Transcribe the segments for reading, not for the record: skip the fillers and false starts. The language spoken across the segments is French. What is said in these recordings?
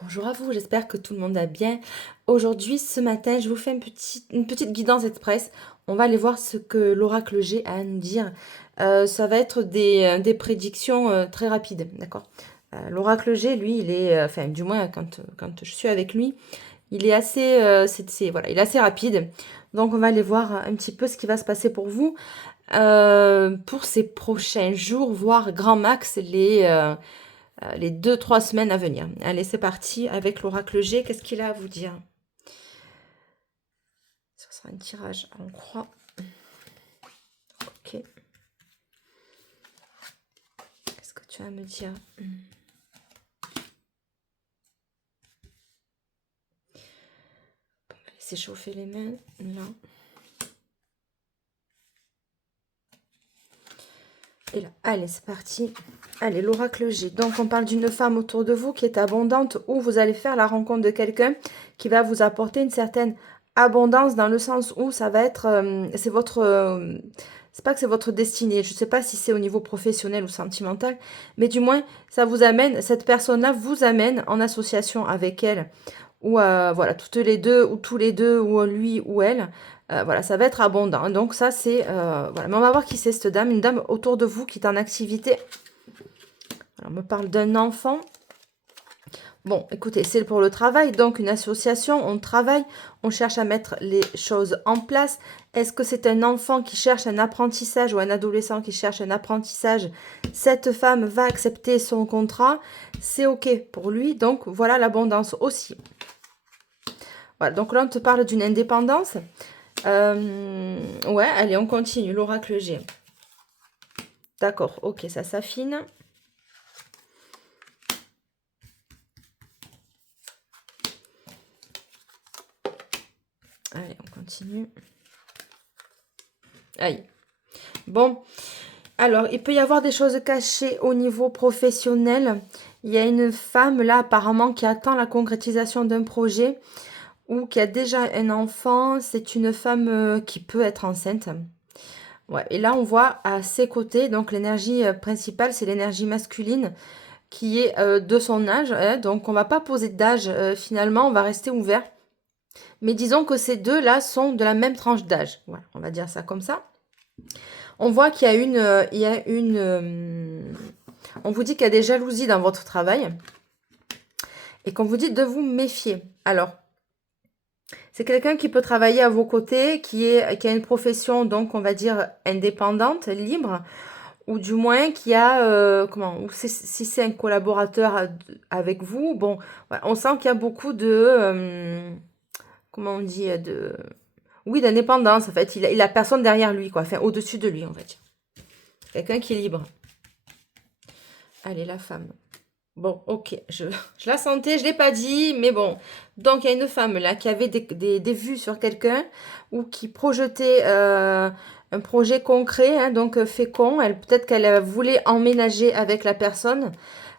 Bonjour à vous, j'espère que tout le monde va bien. Aujourd'hui, ce matin, je vous fais une petite guidance express. On va aller voir ce que l'oracle G a à nous dire. Ça va être des prédictions très rapides, d'accord? L'oracle G, lui, il est, enfin, du moins quand je suis avec lui, il est assez, voilà, il est assez rapide. Donc, on va aller voir un petit peu ce qui va se passer pour vous pour ces prochains jours, voire grand max les 2, 3 semaines à venir. Allez, c'est parti avec l'oracle G. Qu'est-ce qu'il a à vous dire? Ce sera un tirage en croix. Ok. Qu'est-ce que tu as à me dire? Laissez chauffer les mains. Là. Et là, allez, c'est parti. Allez, l'oracle G. Donc, on parle d'une femme autour de vous qui est abondante, où vous allez faire la rencontre de quelqu'un qui va vous apporter une certaine abondance, dans le sens où ça va être, c'est votre, c'est pas que c'est votre destinée. Je sais pas si c'est au niveau professionnel ou sentimental, mais du moins, ça vous amène, cette personne-là vous amène en association avec elle, ou voilà, toutes les deux, ou tous les deux, ou lui ou elle. Voilà, ça va être abondant. Donc ça, c'est... voilà. Mais on va voir qui c'est cette dame. Une dame autour de vous qui est en activité. Alors, on me parle d'un enfant. Bon, écoutez, c'est pour le travail. Donc, une association, on travaille, on cherche à mettre les choses en place. Est-ce que c'est un enfant qui cherche un apprentissage ou un adolescent qui cherche un apprentissage? Cette femme va accepter son contrat. C'est OK pour lui. Donc, voilà l'abondance aussi. Voilà, donc là, on te parle d'une indépendance. Ouais, allez, on continue. L'oracle G. D'accord, ok, ça s'affine. Allez, on continue. Aïe. Bon, alors, il peut y avoir des choses cachées au niveau professionnel. Il y a une femme, là, apparemment, qui attend la concrétisation d'un projet ou qui a déjà un enfant. C'est une femme qui peut être enceinte. Ouais, et là, on voit à ses côtés, donc l'énergie principale, c'est l'énergie masculine qui est de son âge. Hein, donc, on va pas poser d'âge finalement, on va rester ouvert. Mais disons que ces deux-là sont de la même tranche d'âge. Voilà, on va dire ça comme ça. On voit qu'il y a on vous dit qu'il y a des jalousies dans votre travail et qu'on vous dit de vous méfier. Alors, c'est quelqu'un qui peut travailler à vos côtés, qui a une profession, donc on va dire indépendante, libre, ou du moins qui a, ou si c'est un collaborateur avec vous, bon, ouais, on sent qu'il y a beaucoup de, comment on dit, oui, d'indépendance, en fait. Il a personne derrière lui, quoi. Enfin, au-dessus de lui, en fait. Quelqu'un qui est libre. Allez, la femme. Bon, ok. Je la sentais, je l'ai pas dit, mais bon. Donc, il y a une femme, là, qui avait des vues sur quelqu'un ou qui projetait un projet concret, hein, donc fécond. Peut-être qu'elle voulait emménager avec la personne.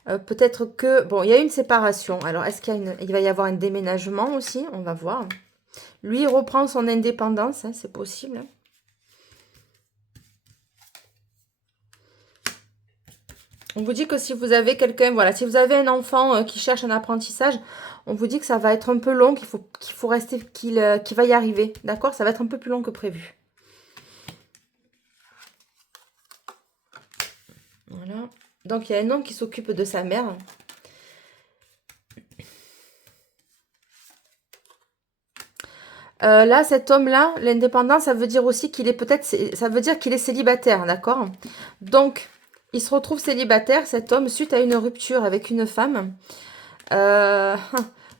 Peut-être que... Bon, il y a une séparation. Alors, est-ce il va y avoir un déménagement aussi? On va voir. Lui, il reprend son indépendance, hein, c'est possible. Hein. On vous dit que si vous avez quelqu'un, voilà, si vous avez un enfant qui cherche un apprentissage, on vous dit que ça va être un peu long, qu'il faut rester, qu'il va y arriver, d'accord? Ça va être un peu plus long que prévu. Voilà. Donc, il y a un homme qui s'occupe de sa mère. Là, cet homme-là, l'indépendant, ça veut dire aussi qu'il est peut-être, ça veut dire qu'il est célibataire, d'accord? Donc, il se retrouve célibataire, cet homme, suite à une rupture avec une femme. Euh,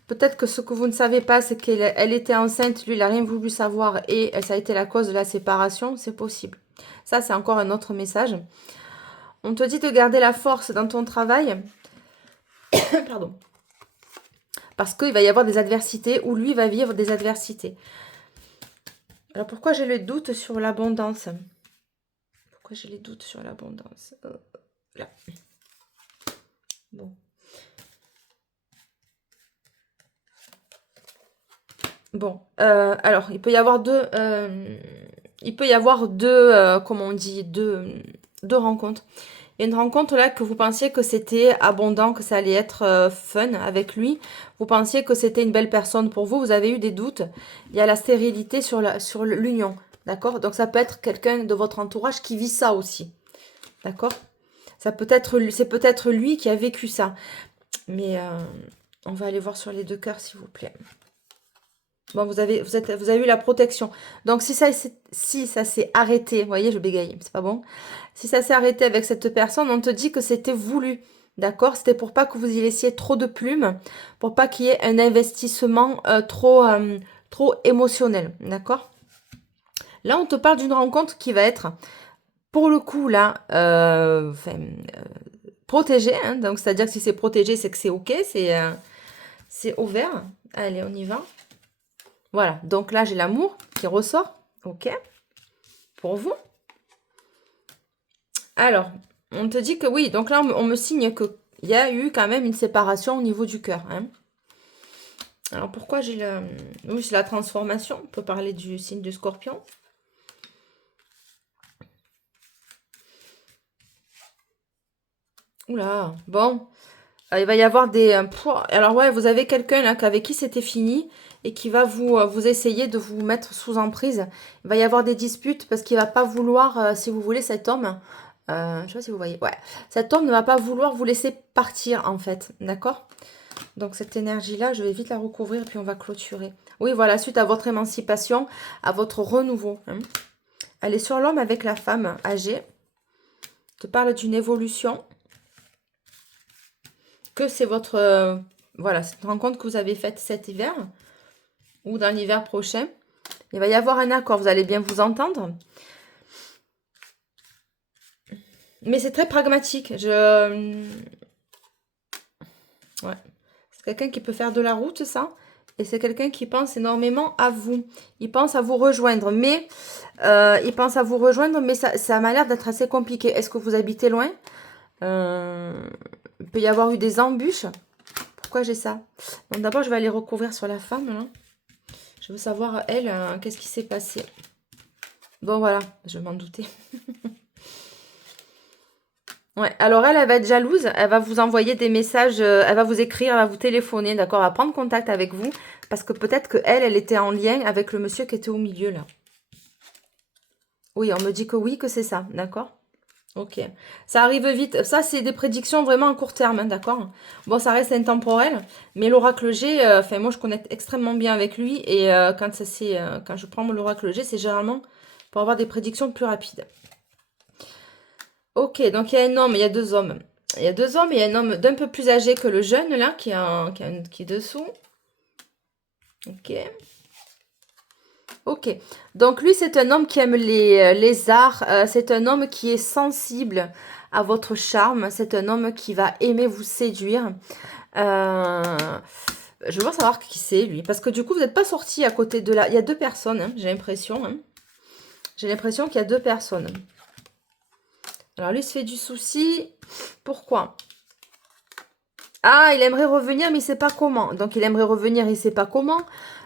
Peut-être que ce que vous ne savez pas, c'est qu'elle était enceinte, lui, il n'a rien voulu savoir et ça a été la cause de la séparation, c'est possible. Ça, c'est encore un autre message. On te dit de garder la force dans ton travail. Pardon. Parce qu'il va y avoir des adversités ou lui va vivre des adversités. Alors pourquoi j'ai le doute sur l'abondance? Pourquoi j'ai les doutes sur l'abondance? Là. Bon. Bon. Alors, il peut y avoir deux, comment on dit, deux rencontres. Il y a une rencontre là que vous pensiez que c'était abondant, que ça allait être fun avec lui. Vous pensiez que c'était une belle personne pour vous. Vous avez eu des doutes. Il y a la stérilité sur l'union. D'accord? Donc ça peut être quelqu'un de votre entourage qui vit ça aussi. D'accord? C'est peut-être lui qui a vécu ça. Mais on va aller voir sur les deux cœurs, s'il vous plaît. Bon, vous avez eu la protection. Donc, si ça s'est arrêté, vous voyez, je bégaye, c'est pas bon. Si ça s'est arrêté avec cette personne, on te dit que c'était voulu. D'accord? C'était pour pas que vous y laissiez trop de plumes, pour pas qu'il y ait un investissement trop émotionnel. D'accord? Là, on te parle d'une rencontre qui va être, pour le coup, là, protégée. Hein, donc, c'est-à-dire que si c'est protégé, c'est que c'est OK, c'est ouvert. Allez, on y va. Voilà, donc là, j'ai l'amour qui ressort. OK. Pour vous. Alors, on te dit que oui. Donc là, on me signe qu'il y a eu quand même une séparation au niveau du cœur. Hein. Alors, pourquoi j'ai le... Oui, c'est la transformation. On peut parler du signe du Scorpion. Oula, bon. Il va y avoir des... alors, ouais, vous avez quelqu'un là avec qui c'était fini et qui va vous essayer de vous mettre sous emprise. Il va y avoir des disputes parce qu'il va pas vouloir, si vous voulez, cet homme... je sais pas si vous voyez. Ouais, cet homme ne va pas vouloir vous laisser partir, en fait. D'accord? Donc, cette énergie-là, je vais vite la recouvrir, puis on va clôturer. Oui, voilà, suite à votre émancipation, à votre renouveau. Hein. Elle est sur l'homme avec la femme âgée. Je te parle d'une évolution. Que c'est votre... voilà, cette rencontre que vous avez faite cet hiver. Ou dans l'hiver prochain. Il va y avoir un accord, vous allez bien vous entendre. Mais c'est très pragmatique. Ouais. C'est quelqu'un qui peut faire de la route, ça. Et c'est quelqu'un qui pense énormément à vous. Il pense à vous rejoindre. Mais ça m'a l'air d'être assez compliqué. Est-ce que vous habitez loin? Il peut y avoir eu des embûches. Pourquoi j'ai ça? Donc d'abord, je vais aller recouvrir sur la femme. Là. Je veux savoir, elle, qu'est-ce qui s'est passé? Bon, voilà. Je m'en doutais. Ouais, alors elle va être jalouse, elle va vous envoyer des messages, elle va vous écrire, elle va vous téléphoner, d'accord, elle va prendre contact avec vous, parce que peut-être que elle était en lien avec le monsieur qui était au milieu, là. Oui, on me dit que oui, que c'est ça, d'accord? Ok, ça arrive vite, ça c'est des prédictions vraiment à court terme, hein, d'accord? Bon, ça reste intemporel, mais l'oracle G, enfin moi je connais extrêmement bien avec lui, et quand je prends l'oracle G, c'est généralement pour avoir des prédictions plus rapides. Ok, donc il y a un homme, il y a deux hommes. Il y a deux hommes et il y a un homme d'un peu plus âgé que le jeune, là, qui est dessous. Ok. Ok. Donc lui, c'est un homme qui aime les arts. C'est un homme qui est sensible à votre charme. C'est un homme qui va aimer vous séduire. Je veux voir savoir qui c'est, lui. Parce que du coup, vous n'êtes pas sorti à côté de là. Il y a deux personnes, hein, j'ai l'impression. Hein. J'ai l'impression qu'il y a deux personnes. Alors, lui, il se fait du souci. Pourquoi? Ah, il aimerait revenir, mais il ne sait pas comment. Donc, il aimerait revenir, il ne sait pas comment.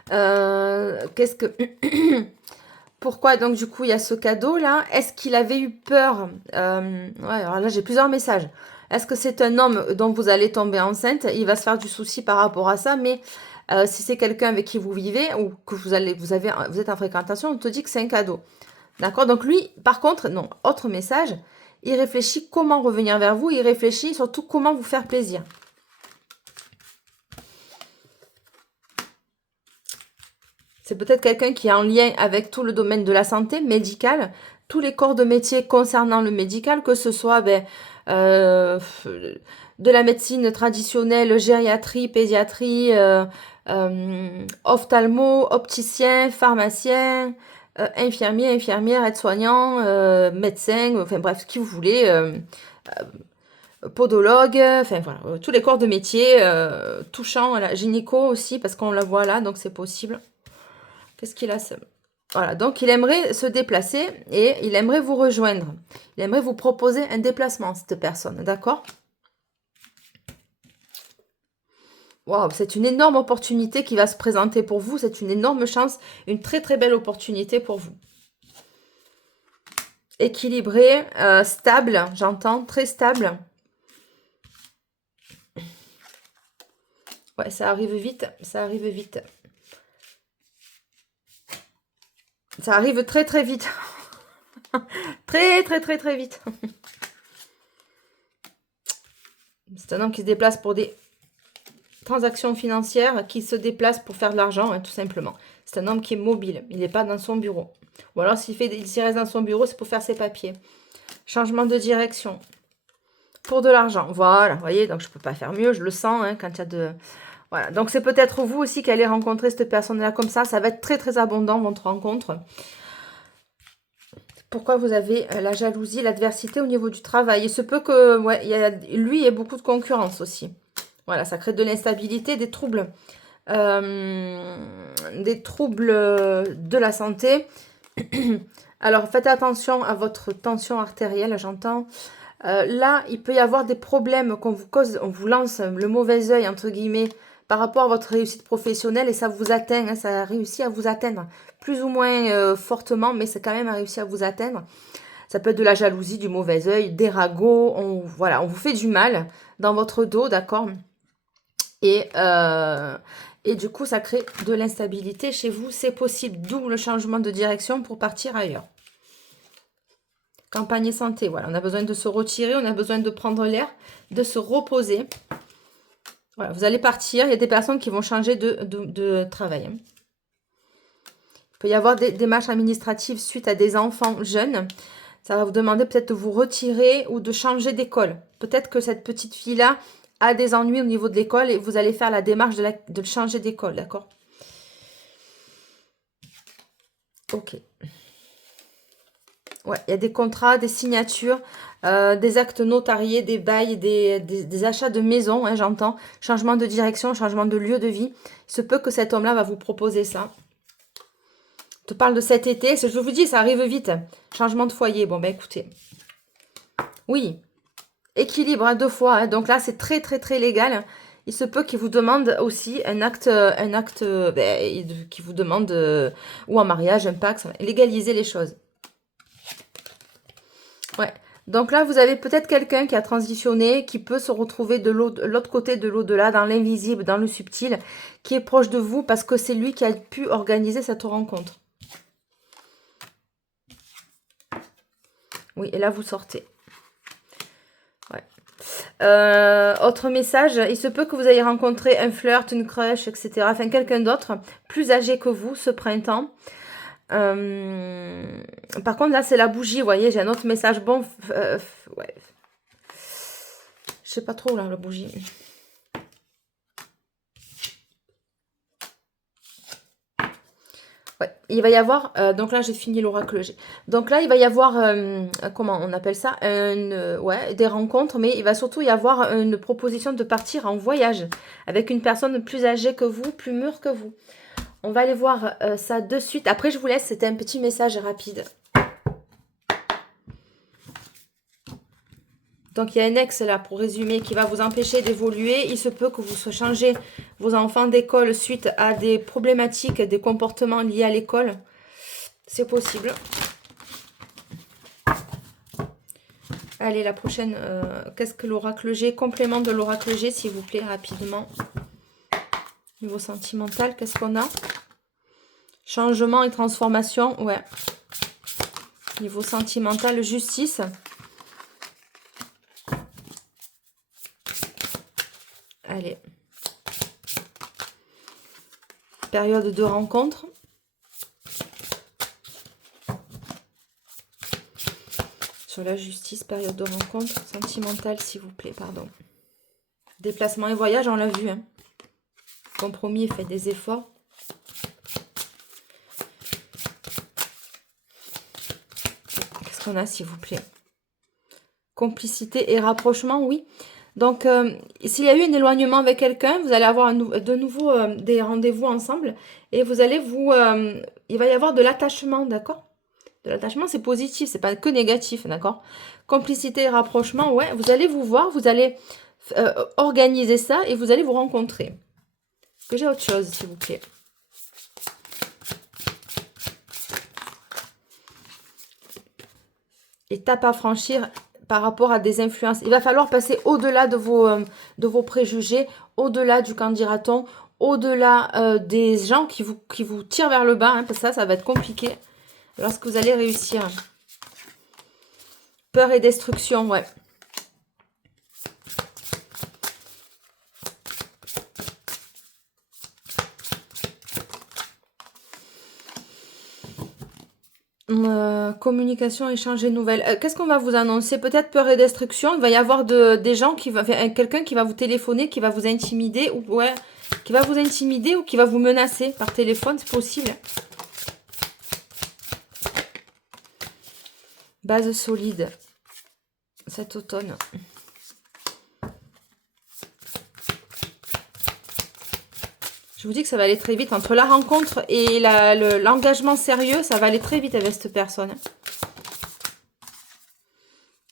Qu'est-ce que... Pourquoi? Donc, du coup, il y a ce cadeau-là. Est-ce qu'il avait eu peur? Ouais, alors là, j'ai plusieurs messages. Est-ce que c'est un homme dont vous allez tomber enceinte? Il va se faire du souci par rapport à ça, mais si c'est quelqu'un avec qui vous vivez ou que vous êtes en fréquentation, on te dit que c'est un cadeau. D'accord? Donc, lui, par contre, non, autre message. Il réfléchit comment revenir vers vous. Il réfléchit surtout comment vous faire plaisir. C'est peut-être quelqu'un qui est en lien avec tout le domaine de la santé médicale, tous les corps de métier concernant le médical, que ce soit de la médecine traditionnelle, gériatrie, pédiatrie, ophtalmo, opticien, pharmacien, infirmier, infirmière, aide-soignant, médecin, enfin bref, ce que vous voulez, podologue, enfin voilà, tous les corps de métier touchant à la gynéco aussi, parce qu'on la voit là, donc c'est possible. Qu'est-ce qu'il a ça? Voilà, donc il aimerait se déplacer et il aimerait vous rejoindre. Il aimerait vous proposer un déplacement, cette personne, d'accord? Waouh, c'est une énorme opportunité qui va se présenter pour vous. C'est une énorme chance, une très très belle opportunité pour vous. équilibré, stable, j'entends, très stable. Ouais, ça arrive vite, ça arrive vite. Ça arrive très très vite. Très très très très vite. C'est un homme qui se déplace pour des transactions financières, qui se déplace pour faire de l'argent, hein, tout simplement. C'est un homme qui est mobile, il n'est pas dans son bureau. Ou alors s'il reste dans son bureau, c'est pour faire ses papiers. Changement de direction. Pour de l'argent, voilà, vous voyez, donc je ne peux pas faire mieux, je le sens, hein, quand il y a de... Voilà, donc c'est peut-être vous aussi qui allez rencontrer cette personne-là comme ça va être très très abondant, votre rencontre. Pourquoi vous avez la jalousie, l'adversité au niveau du travail? Il se peut que, ouais, lui, il y ait beaucoup de concurrence aussi. Voilà, ça crée de l'instabilité, des troubles de la santé. Alors, faites attention à votre tension artérielle, j'entends. Là, il peut y avoir des problèmes qu'on vous cause, on vous lance le mauvais œil, entre guillemets, par rapport à votre réussite professionnelle et ça vous atteint, hein, ça a réussi à vous atteindre. Plus ou moins fortement, mais c'est quand même réussi à vous atteindre. Ça peut être de la jalousie, du mauvais œil, des ragots, voilà, on vous fait du mal dans votre dos, d'accord? Et du coup, ça crée de l'instabilité chez vous, c'est possible, d'où le changement de direction pour partir ailleurs. Campagne santé, voilà, on a besoin de se retirer, on a besoin de prendre l'air, de se reposer. Voilà, vous allez partir, il y a des personnes qui vont changer de travail. Il peut y avoir des démarches administratives suite à des enfants jeunes. Ça va vous demander peut-être de vous retirer ou de changer d'école. Peut-être que cette petite fille-là a des ennuis au niveau de l'école et vous allez faire la démarche de changer d'école, d'accord? Ok. Ouais, il y a des contrats, des signatures, des actes notariés, des bails, des achats de maison, hein, j'entends. Changement de direction, changement de lieu de vie. Il se peut que cet homme-là va vous proposer ça. Je te parle de cet été. Je vous dis, ça arrive vite. Changement de foyer. Bon, ben écoutez. Oui. Équilibre, hein, 2 fois. Hein. Donc là, c'est très, très, très légal. Il se peut qu'il vous demande aussi un acte qui vous demande, ou un mariage, un pacte, légaliser les choses. Ouais. Donc là, vous avez peut-être quelqu'un qui a transitionné, qui peut se retrouver de l'autre côté de l'au-delà, dans l'invisible, dans le subtil, qui est proche de vous parce que c'est lui qui a pu organiser cette rencontre. Oui, et là, vous sortez. Ouais. Autre message, il se peut que vous ayez rencontré un flirt, une crush, etc. Enfin, quelqu'un d'autre, plus âgé que vous, ce printemps. Par contre, là, c'est la bougie, vous voyez, j'ai un autre message. Bon, ouais. Je sais pas trop, là, la bougie. Ouais, il va y avoir, donc là j'ai fini l'oracle G. Donc là il va y avoir, comment on appelle ça, ouais, des rencontres, mais il va surtout y avoir une proposition de partir en voyage avec une personne plus âgée que vous, plus mûre que vous. On va aller voir ça de suite. Après je vous laisse, c'était un petit message rapide. Donc il y a un ex là, pour résumer, qui va vous empêcher d'évoluer. Il se peut que vous changez vos enfants d'école suite à des problématiques, des comportements liés à l'école. C'est possible. Allez, la prochaine, qu'est-ce que l'oracle G? Complément de l'oracle G, s'il vous plaît, rapidement. Niveau sentimental, qu'est-ce qu'on a? Changement et transformation, ouais. Niveau sentimental, justice. Allez. Période de rencontre. Sur la justice, période de rencontre. Sentimentale, s'il vous plaît, pardon. Déplacement et voyage, on l'a vu. Hein. Compromis et fait des efforts. Qu'est-ce qu'on a, s'il vous plaît? Complicité et rapprochement, oui. Donc, s'il y a eu un éloignement avec quelqu'un, vous allez avoir de nouveau des rendez-vous ensemble. Et vous allez il va y avoir de l'attachement, d'accord? De l'attachement, c'est positif, c'est pas que négatif, d'accord? Complicité et rapprochement, ouais. Vous allez vous voir, vous allez organiser ça et vous allez vous rencontrer. Est-ce que j'ai autre chose, s'il vous plaît? étape à franchir par rapport à des influences. Il va falloir passer au-delà de vos préjugés, au-delà du candidaton, au-delà des gens qui vous tirent vers le bas, hein, parce que ça va être compliqué lorsque vous allez réussir. Peur et destruction, ouais. Communication, échange et nouvelles. Qu'est-ce qu'on va vous annoncer? Peut-être peur et destruction. Il va y avoir des gens quelqu'un qui va vous téléphoner, qui va vous intimider, ou ouais, qui va vous intimider ou qui va vous menacer par téléphone, c'est possible. Base solide cet automne. Je vous dis que ça va aller très vite. Entre la rencontre et l'engagement sérieux, ça va aller très vite avec cette personne.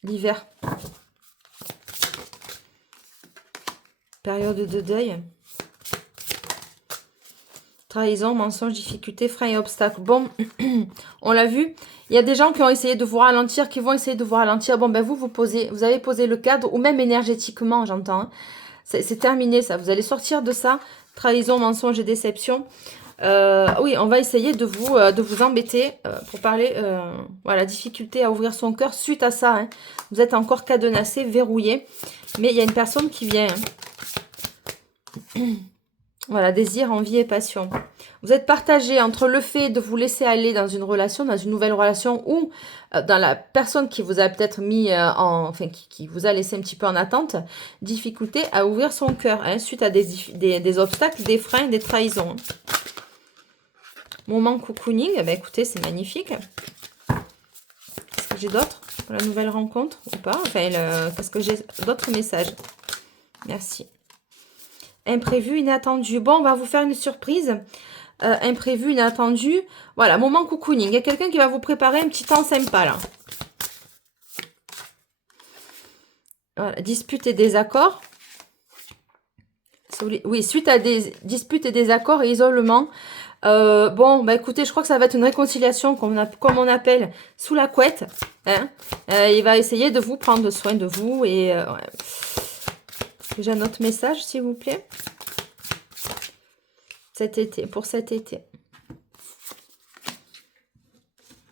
L'hiver. Période de deuil. Trahison, mensonge, difficulté, frein et obstacle. Bon, on l'a vu. Il y a des gens qui ont essayé de vous ralentir, qui vont essayer de vous ralentir. Bon, ben vous avez posé le cadre, ou même énergétiquement, j'entends. Hein. C'est terminé, ça. Vous allez sortir de ça. Trahison, mensonge et déception. Oui, on va essayer de vous embêter pour parler, voilà, difficulté à ouvrir son cœur suite à ça. Hein. Vous êtes encore cadenassé, verrouillé. Mais il y a une personne qui vient. Hein. Voilà, désir, envie et passion. Vous êtes partagé entre le fait de vous laisser aller dans une relation, dans une nouvelle relation, ou dans la personne qui vous a peut-être mis enfin, qui vous a laissé un petit peu en attente, difficulté à ouvrir son cœur, hein, suite à des obstacles, des freins, des trahisons. Moment cocooning, ben écoutez, c'est magnifique. Est-ce que j'ai d'autres pour la nouvelle rencontre ou pas? Enfin, qu'est-ce que j'ai d'autres messages? Merci. Imprévu, inattendu. Bon, on va vous faire une surprise. Imprévu, inattendu. Voilà, moment cocooning. Il y a quelqu'un qui va vous préparer un petit temps sympa, là. Voilà, dispute et désaccord. Oui, suite à des disputes et désaccords et isolement. Bon, bah écoutez, je crois que ça va être une réconciliation, comme on appelle, sous la couette. Hein. Il va essayer de vous prendre soin de vous. Et ouais. J'ai un autre message, s'il vous plaît. Cet été, pour cet été.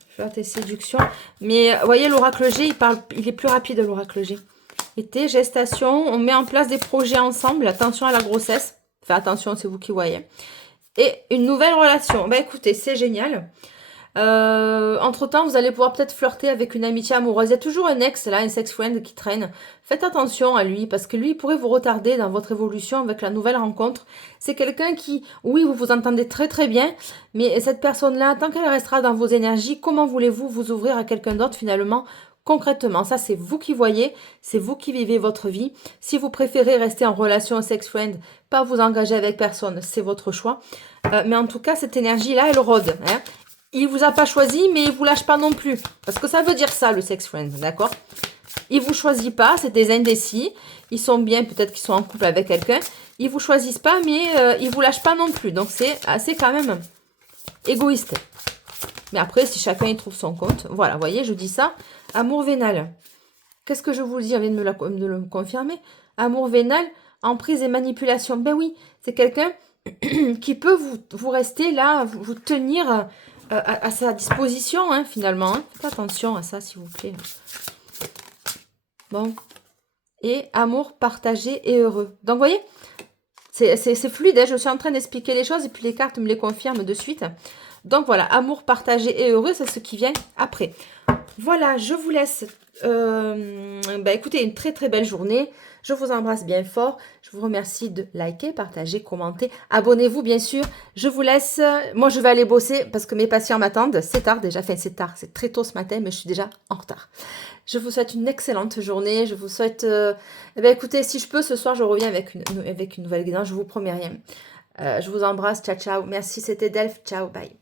Faire tes séductions. Mais vous voyez, l'oracle G, il est plus rapide, l'oracle G. Été, gestation, on met en place des projets ensemble. Attention à la grossesse. Enfin, attention, c'est vous qui voyez. Et une nouvelle relation. Bah écoutez, c'est génial. Entre-temps, vous allez pouvoir peut-être flirter avec une amitié amoureuse. Il y a toujours un ex, là, un sex friend qui traîne. Faites attention à lui, parce que lui, il pourrait vous retarder dans votre évolution avec la nouvelle rencontre. C'est quelqu'un qui, oui, vous vous entendez très très bien, mais cette personne-là, tant qu'elle restera dans vos énergies, comment voulez-vous vous ouvrir à quelqu'un d'autre finalement? Concrètement, ça c'est vous qui voyez, c'est vous qui vivez votre vie. Si vous préférez rester en relation sex friend, pas vous engager avec personne, c'est votre choix. Mais en tout cas, cette énergie-là, elle rôde. Hein. Il vous a pas choisi, mais il vous lâche pas non plus. Parce que ça veut dire ça, le sex friend, d'accord? Il vous choisit pas, c'est des indécis. Ils sont bien, peut-être qu'ils sont en couple avec quelqu'un. Ils vous choisissent pas, mais ils vous lâchent pas non plus. Donc c'est assez quand même égoïste. Mais après, si chacun y trouve son compte, voilà, vous voyez, je dis ça. Amour vénal. Qu'est-ce que je vous dis? On vient de me le confirmer. Amour vénal, emprise et manipulation. Ben oui, c'est quelqu'un qui peut vous rester là, vous tenir à sa disposition, hein, finalement. Hein. Faites attention à ça, s'il vous plaît. Bon. Et amour partagé et heureux. Donc, vous voyez, c'est fluide. Hein. Je suis en train d'expliquer les choses et puis les cartes me les confirment de suite. Donc, voilà, amour partagé et heureux, c'est ce qui vient après. Voilà, je vous laisse. Écoutez, une très très belle journée. Je vous embrasse bien fort. Je vous remercie de liker, partager, commenter. Abonnez-vous, bien sûr. Je vous laisse. Moi, je vais aller bosser parce que mes patients m'attendent. C'est tard déjà. Enfin, c'est tard. C'est très tôt ce matin, mais je suis déjà en retard. Je vous souhaite une excellente journée. Je vous souhaite... écoutez, si je peux, ce soir, je reviens avec une nouvelle guidance. Je vous promets rien. Je vous embrasse. Ciao, ciao. Merci, c'était Delphes. Ciao, bye.